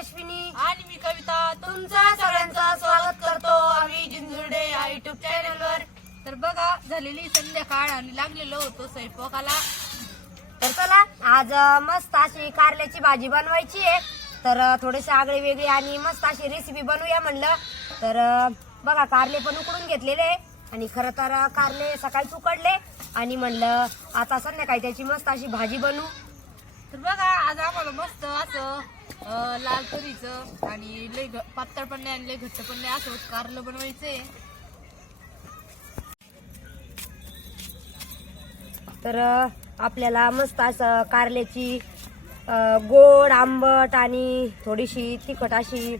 अश्विनी आणि मी कविता तुमचा सगळ्यांचं स्वागत करतो. आम्ही जिंजुर्डे या युट्यूब चॅनलवर तर बघा झालेली संध्याकाळ आणि लागलेलो होतो स्वयंपाकाला. तर चला आज मस्त अशी कारल्याची भाजी बनवायची आहे. तर थोडीशी थोडेसे वेगळी आणि मस्त अशी रेसिपी बनवूया म्हणलं. तर बघा कारले पण उकडून घेतलेले आणि खरं तर कारले सकाळीच उकडले. आणि म्हणलं आता संध्याकाळी त्याची मस्त अशी भाजी बनवू. तर बघा आज आम्हाला मस्त असं लाल तरीचं आणि लय पातळ पण नाही आणि लय घट्ट पण नाही. असं कारलं बनवायचंय. तर आपल्याला मस्त असं कारल्याची गोड आंबट आणि थोडीशी तिखट अशी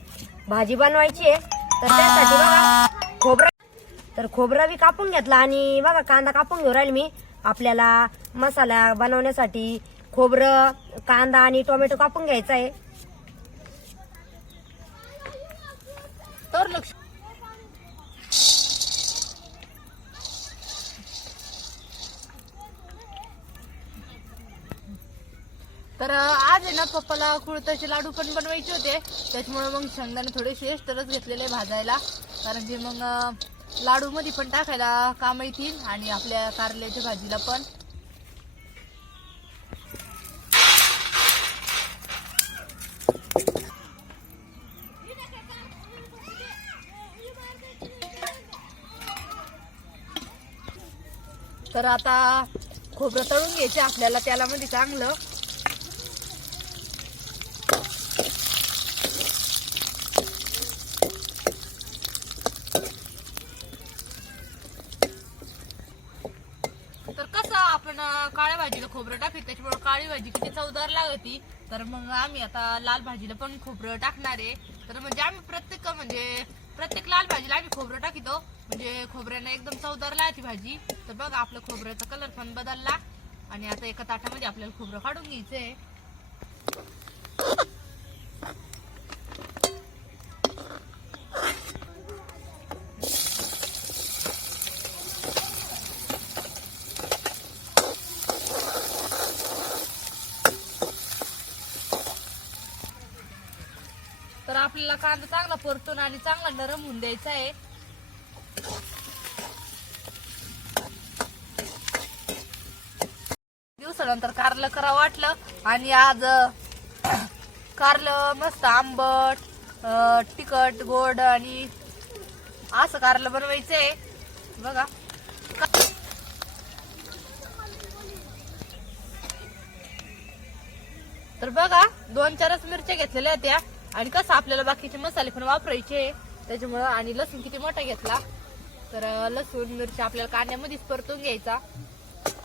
भाजी बनवायची आहे. तर त्यासाठी बघा खोबरं तर खोबरं बी कापून घेतला आणि बघा कांदा कापून घेऊन राहील मी. आपल्याला मसाला बनवण्यासाठी खोबरं कांदा आणि टोमॅटो कापून घ्यायचा आहे. लक्ष तर आज आहे ना पप्पाला कुळताचे लाडू पण बनवायचे होते. त्याच्यामुळे मग शेंगदाणे थोडेसे एक्स्ट्राच घेतलेले भाजायला. कारण की मग लाडूमध्ये लाडू मध्ये पण टाकायला काम येतील आणि आपल्या कारल्याच्या भाजीला पण. तर आता खोबरं तळून घ्यायचे आपल्याला त्याला मध्ये चांगलं. तर कसं आपण काळ्या भाजीला खोबरं टाकली त्याच्यामुळे काळी भाजी किती चवदार लागती. तर मग आम्ही आता लाल भाजीला पण खोबरं टाकणार आहे. तर म्हणजे आम्ही प्रत्येक म्हणजे प्रत्येक लाल भाजीला आम्ही खोबरं टाकितो. म्हणजे खोबऱ्यानं एकदम चवदार ती भाजी. तर बघा आपलं खोबऱ्याचा कलर पण बदलला. आणि आता एका ताटामध्ये आपल्याला खोबरं काढून घ्यायचंय. आपल्याला कांदा चांगला परतून आणि चांगला नरम होऊन द्यायचा आहे. दिवसानंतर कारलं करा वाटलं. आणि आज कारलं मस्त आंबट तिखट गोड आणि असं कारलं बनवायचं आहे. बघा. तर बघा दोन चारच मिरच्या घेतलेल्या त्या. आणि कसं आपल्याला बाकीचे मसाले पण वापरायचे त्याच्यामुळं आणि लसूण किती मोठा घेतला. तर लसूण मिरची आपल्याला कांद्यामध्येच परतून घ्यायचा.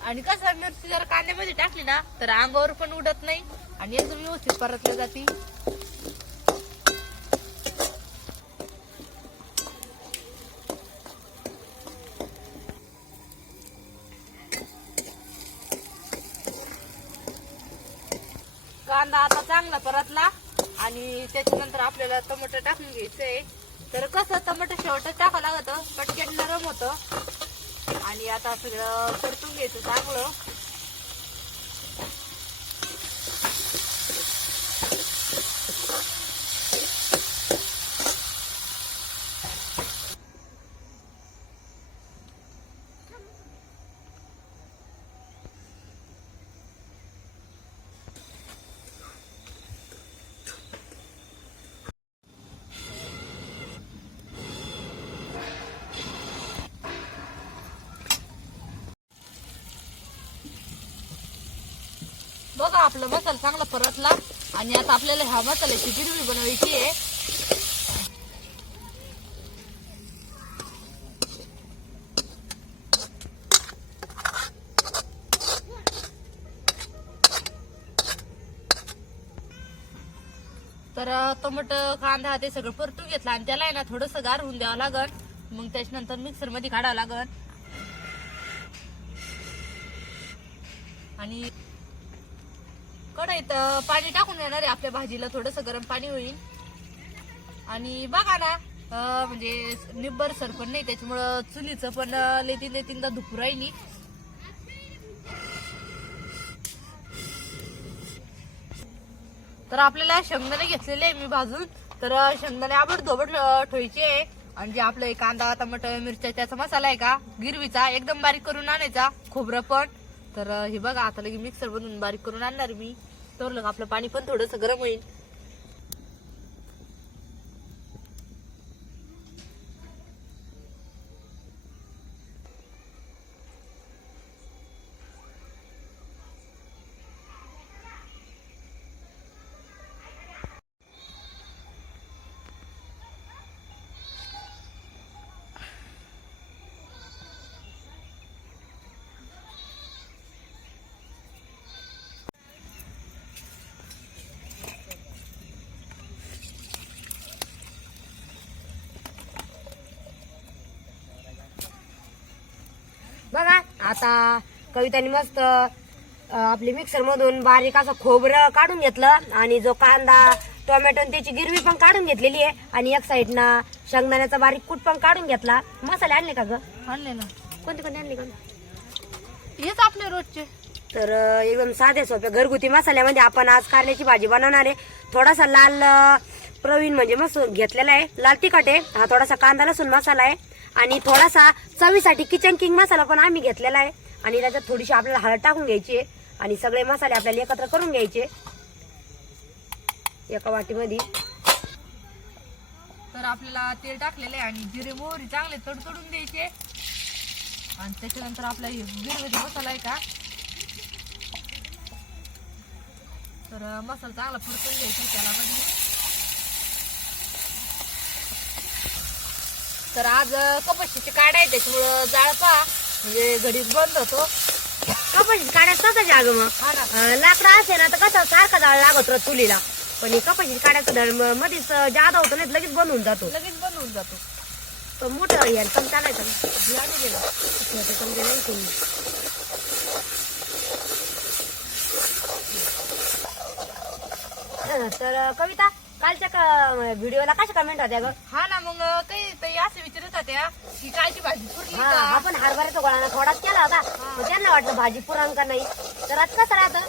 आणि कसं मिरची जर कांद्यामध्ये टाकली ना तर अंगावर पण उडत नाही आणि एकदम व्यवस्थित परतल्या जाती. कांदा आता चांगला परतला. आणि त्याच्यानंतर आपल्याला टमाटर टाकून घ्यायचंय. तर कसं टमाटर शेवट टाकावं लागत पटकन नरम होतं. आणि आता सगळं परतून घ्यायचं चांगलं. बघा आपला मसाला चांगला परतला आणि आता आपल्याला ह्या मसाल्याची गिरवी बनवायची आहे. तर टोमॅट कांदा ते सगळं परतून घेतलं आणि त्याला आहे ना थोडंसं गार होऊन द्यावं लागल मग त्याच्यानंतर मिक्सरमध्ये काढावं लागल आणि कढईत पाणी टाकून देणार आहे आपल्या भाजीला थोडस गरम पाणी होईल. आणि बघा ना म्हणजे निब्बर सर पण नाही त्याच्यामुळं चुलीचं पण लेतीन लेती लेतींदा धुपू राहिली. तर आपल्याला शेंगदाणे घेतलेले आहे मी भाजून. तर शेंगदाणे आबड धोबड ठेवायचे आहे. आणि जे आपलं कांदा टमाटर मिरच्या त्याचा मसाला आहे का? गिरवीचा एकदम बारीक करून आणायचा खोबरं पण. तर हे बघा आता लगे मिक्सर बनवून बारीक करून आणणार मी. तर आपलं पाणी पण थोडंसं गरम होईल बघा आता कवितानी मस्त आपली मिक्सर मधून बारीक असं खोबरं काढून घेतलं आणि जो कांदा टोमॅटो त्याची गिरवी पण काढून घेतलेली आहे. आणि एक साईडनं शेंगदाण्याचा बारीक कूट पण काढून घेतला. मसाले आणले का ग? आणले ना. कोणते कोणते आणले का हेच आपले रोजचे. तर एकदम साध्या सोप्या घरगुती मसाल्यामध्ये आपण आज कारल्याची भाजी बनवणार आहे. थोडासा लाल प्रवीण म्हणजे मस्त घेतलेला आहे. लाल तिखट आहे. हा थोडासा कांदा लसूण मसाला आहे. आणि थोडासा चवीसाठी किचन किंग मसाला पण आम्ही घेतलेला आहे. आणि त्याच्यात थोडीशी आपल्याला हळद टाकून घ्यायची आहे. आणि सगळे मसाले आपल्याला एकत्र करून घ्यायचे एका वाटीमध्ये. तर आपल्याला तेल टाकलेलं आहे आणि जिरे मोहरी चांगले तडतडून द्यायचे आणि त्याच्यानंतर आपला हे मसाला आहे का? तर मसाला चांगला फुडकून घ्यायचा त्याला. तर आज कपाशीचे काढ आहे त्याच्यामुळं जाळ पा म्हणजे घडीत बंद होतो. कपाशी काढायचं आहे अगं मग. लाकडं असे ना तर कसं सारखा जाळ लागत राहत चुलीला. पण हे कपाशी काढायचं म- मध्येच जादा होतं नाही तर लगेच बंद होऊन जातो. लगेच बंद होऊन जातो. तो मोठं यार पण चालायचं नाही कोणी. हं, तर कविता कालच्या व्हिडिओला कशा कमेंट होत्या ग? हा ना मग काही काही असं विचारत होत्या की कायची भाजी पुरली हा का? आपण हरभऱ्याचा गोळाना थोडाच केला होता. मग त्यांना वाटलं भाजी पुराण का नाही. तर आज कसं राहतं?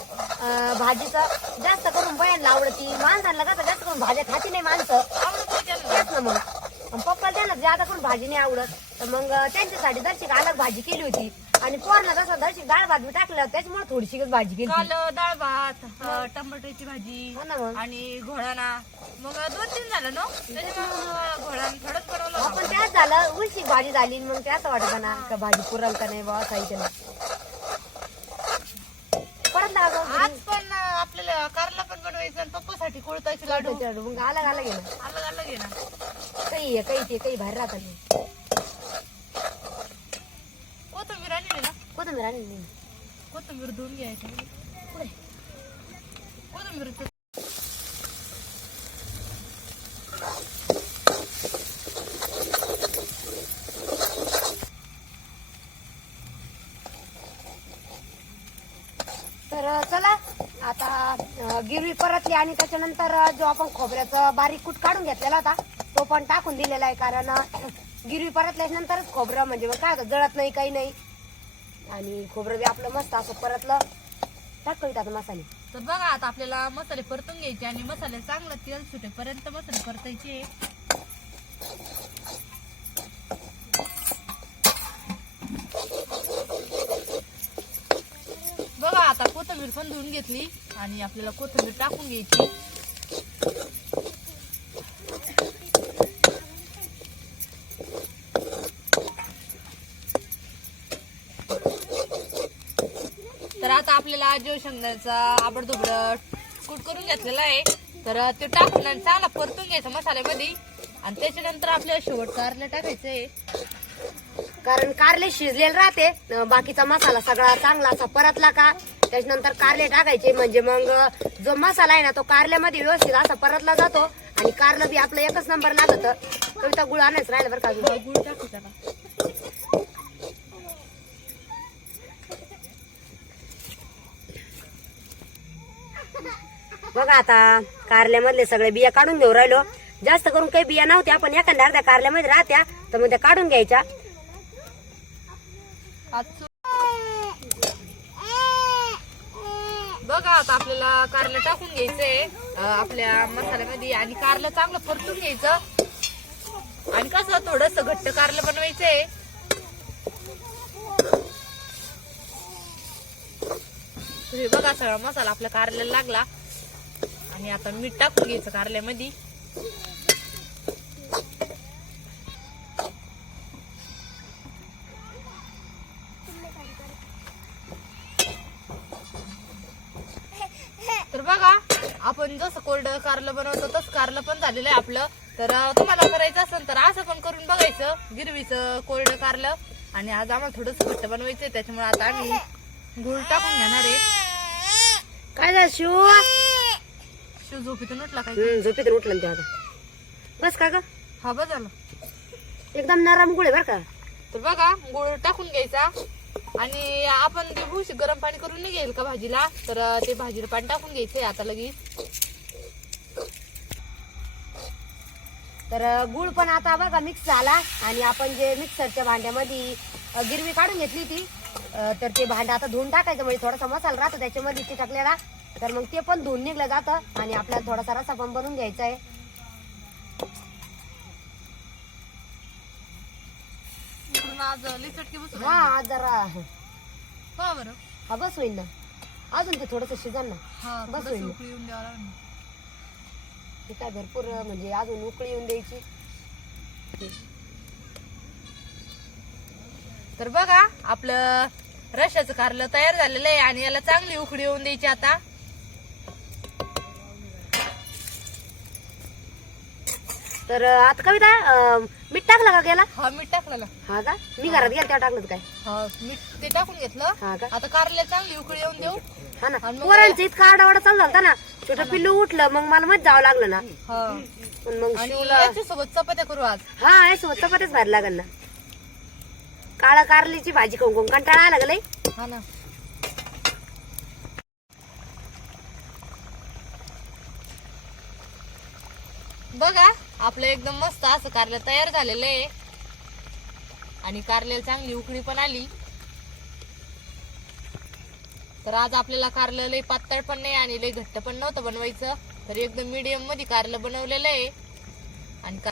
अं, भाजीचं जास्त करून बयानला आवडती माणसांना कसं जास्त करून भाज्या खाती नाही माणसं. आवडत नाही त्यांना. तेच ना मग. आणि पप्पाला त्यांना जादा करून भाजी नाही आवडत तर मग त्यांच्यासाठी दर्शिक अलग भाजी केली होती. आणि पोरला तसं दर्शिक डाळ भात बी टाकलं त्याच्यामुळे थोडीशी भाजी केली काल डाळ भात अं, टमाट्याची भाजी हो ना मग. आणि घोडाना. मग दोन तीन झालं ना? त्याच्यामुळे घोडा थोडंच बनवलं होतं. त्याच झालं उलशी भाजी झाली मग ते असं वाटत ना का भाजी पुरल का नाही बाबा खायचं नाही परत लागलं आज पण अं, आपल्याला कारला पण बनवायचं आणि पप्पासाठी कोळताचे लाडू. मग आला आला गेलं अलग आहे ना. काही आहे काही ते काही बाहेर राहतात कोथिंबीर आणली ना कोथंबीर आणि नाही कोथिंबीर धुवून घ्यायची. पुढे. कोथिंबीर तर चला आता गिरवी परतली आणि त्याच्यानंतर जो आपण खोबऱ्याचा बारीक कूट काढून घेतलेला होता तो पण टाकून दिलेला आहे कारण गिरवी परतल्याच्या नंतरच खोबरं म्हणजे मग काय होतं जळत नाही काही नाही. आणि खोबरं बी आपलं मस्त असं परतलं. टाक आता मसाले. तर बघा आता आपल्याला मसाले परतून घ्यायचे आणि मसाले चांगलं तेल सुटेपर्यंत मसाले परतायचे. बघा आता कोथिंबीर पण धुवून घेतली आणि आपल्याला कोथिंबीर टाकून घ्यायची तर आता आपल्याला जो शेंगदाण्याचा आबडधोबड कुट करून घेतलेला आहे. तर ते टाकून आणि चांगला परतून घ्यायचा मसाल्यामध्ये. आणि त्याच्यानंतर आपल्याला शेवट कारले टाकायचं आहे. कारण कारले शिजलेले राहते. बाकीचा मसाला सगळा चांगला असा परतला का त्याच्यानंतर कारले टाकायचे. म्हणजे मग जो मसाला आहे ना तो कारल्यामध्ये व्यवस्थित असा परतला जातो. आणि कारलं बी आपलं एकच नंबर लागत. कविता गुळ आणायचं राहिलं बरं का गुळ टाकू का बघा आता कारल्यामधले सगळे बिया काढून घेऊ राहिलो. जास्त करून काही बिया नव्हत्या पण एखाद्या अर्ध्या कारल्यामध्ये राहत्या तर मग त्या काढून घ्यायच्या. बघा आता आपल्याला कारलं टाकून घ्यायचंय. आपल्या मसाल्यामध्ये आणि कारलं चांगलं परतून घ्यायचं. आणि कसं थोडस घट्ट कारलं बनवायचंय. तुम्ही बघा सगळा मसाला आपल्या कारल्याला लागला. आणि आता मीठ टाकून घ्यायचं कारल्यामध्ये. तर बघा आपण जसं कोरड कारलं बनवतो तसं कारलं पण झालेलं आहे आपलं. तर तुम्हाला करायचं असेल तर असं पण करून बघायचं गिरवीचं कोरड कारलं. आणि आज आम्हाला थोडस घट्ट बनवायचंय त्याच्यामुळे आता आम्ही गुळ टाकून घेणार आहे. काय झालं शिव? शिव झोपेतून उठला काय? हम्म, झोपेतून उठलं ना ते आता. बस का ग? हा बस झालं. एकदम नरम गुळ आहे बरं का? तर बघा गुळ टाकून घ्यायचा. आणि आपण ते भुशी गरम पाणी करून नाही घेईल का भाजीला? तर ते भाजीला पाणी टाकून घ्यायचंय आता लगेच. तर गुळ पण आता बघा मिक्स झाला. आणि आपण जे मिक्सरच्या भांड्यामध्ये अं, गिरवी काढून घेतली ती अं, तर ते भांडं आता धुवून टाकायचं. म्हणजे थोडासा मसाला राहतो त्याच्यामध्ये ते टाकलेला. तर मग ते पण धुवून निघलं जातं आणि आपल्याला थोडासा रसा पण बनवून घ्यायचा आहे. हा आज जरा हा बस होईल ना. अजून ते थोडस शिजन ना. बस होईल. उकळी. ते काय भरपूर म्हणजे अजून उकळी येऊन द्यायची. तर बघा आपलं रशाचं कारलं तयार झालेलं आहे आणि याला चांगली उकडी येऊन द्यायची आता. तर आता कविता अं, मीठ टाकलं का गेला? हा मीठ टाकलेलं हा का? मी घरात गेला तेव्हा टाकलं होतं काय? हा मीठ ते टाकून घेतलं. हा का? आता कारल्या चांगली उकळी येऊन देऊ. हा ना. आणि मग- पोरांचं इतका आडावाडा चालू झालता ना. छोटं पिल्लू उठलं मग मला मत जावं लागलं ना. हा. पण मग आणि शिवला याच्यासोबत चपात्या करू आज. हा हे सोबत चपातीच भारी लागल ना. काळा कारलीची भाजी खाऊन खाऊन कंटाळा आला गं लय हा ना. बघा. आपलं एकदम मस्त असं कारलं तयार झालेलं आहे. आणि कारल्याला चांगली उकळी पण आली. तर आज आपल्याला कारलं लय पातळ पण नाही आणि लय घट्ट पण नव्हतं बनवायचं. तर एकदम मीडियममध्ये कारलं बनवलेलं आहे. आणि का-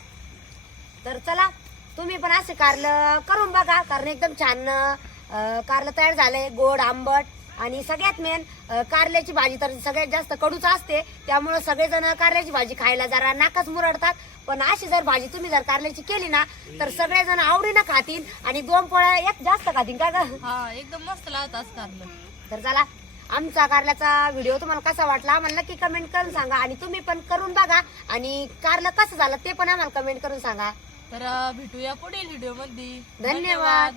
तर चला तुम्ही पण असे कारलं करून बघा. कारण एकदम छान कारलं तयार झालंय. गोड आंबट. आणि सगळ्यात मेन कारल्याची भाजी तर सगळ्यात जास्त कडूच असते. त्यामुळे सगळेजण कारल्याची भाजी खायला जरा नाकच मुरडतात. पण अशी जर भाजी तुम्ही जर कारल्याची केली ना तर सगळेजण आवडीनं खातील आणि दोन पोळ्या एक जास्त खातील का ग? हा एकदम मस्त लागत असं कारलं. तर चला आमचा कारल्याचा व्हिडिओ तुम्हाला कसा वाटला आम्हाला नक्की कमेंट करून सांगा आणि तुम्ही पण करून बघा आणि कारलं कसं झालं ते पण आम्हाला कमेंट करून सांगा. तर भेटूया पुढील व्हिडिओमध्ये. धन्यवाद.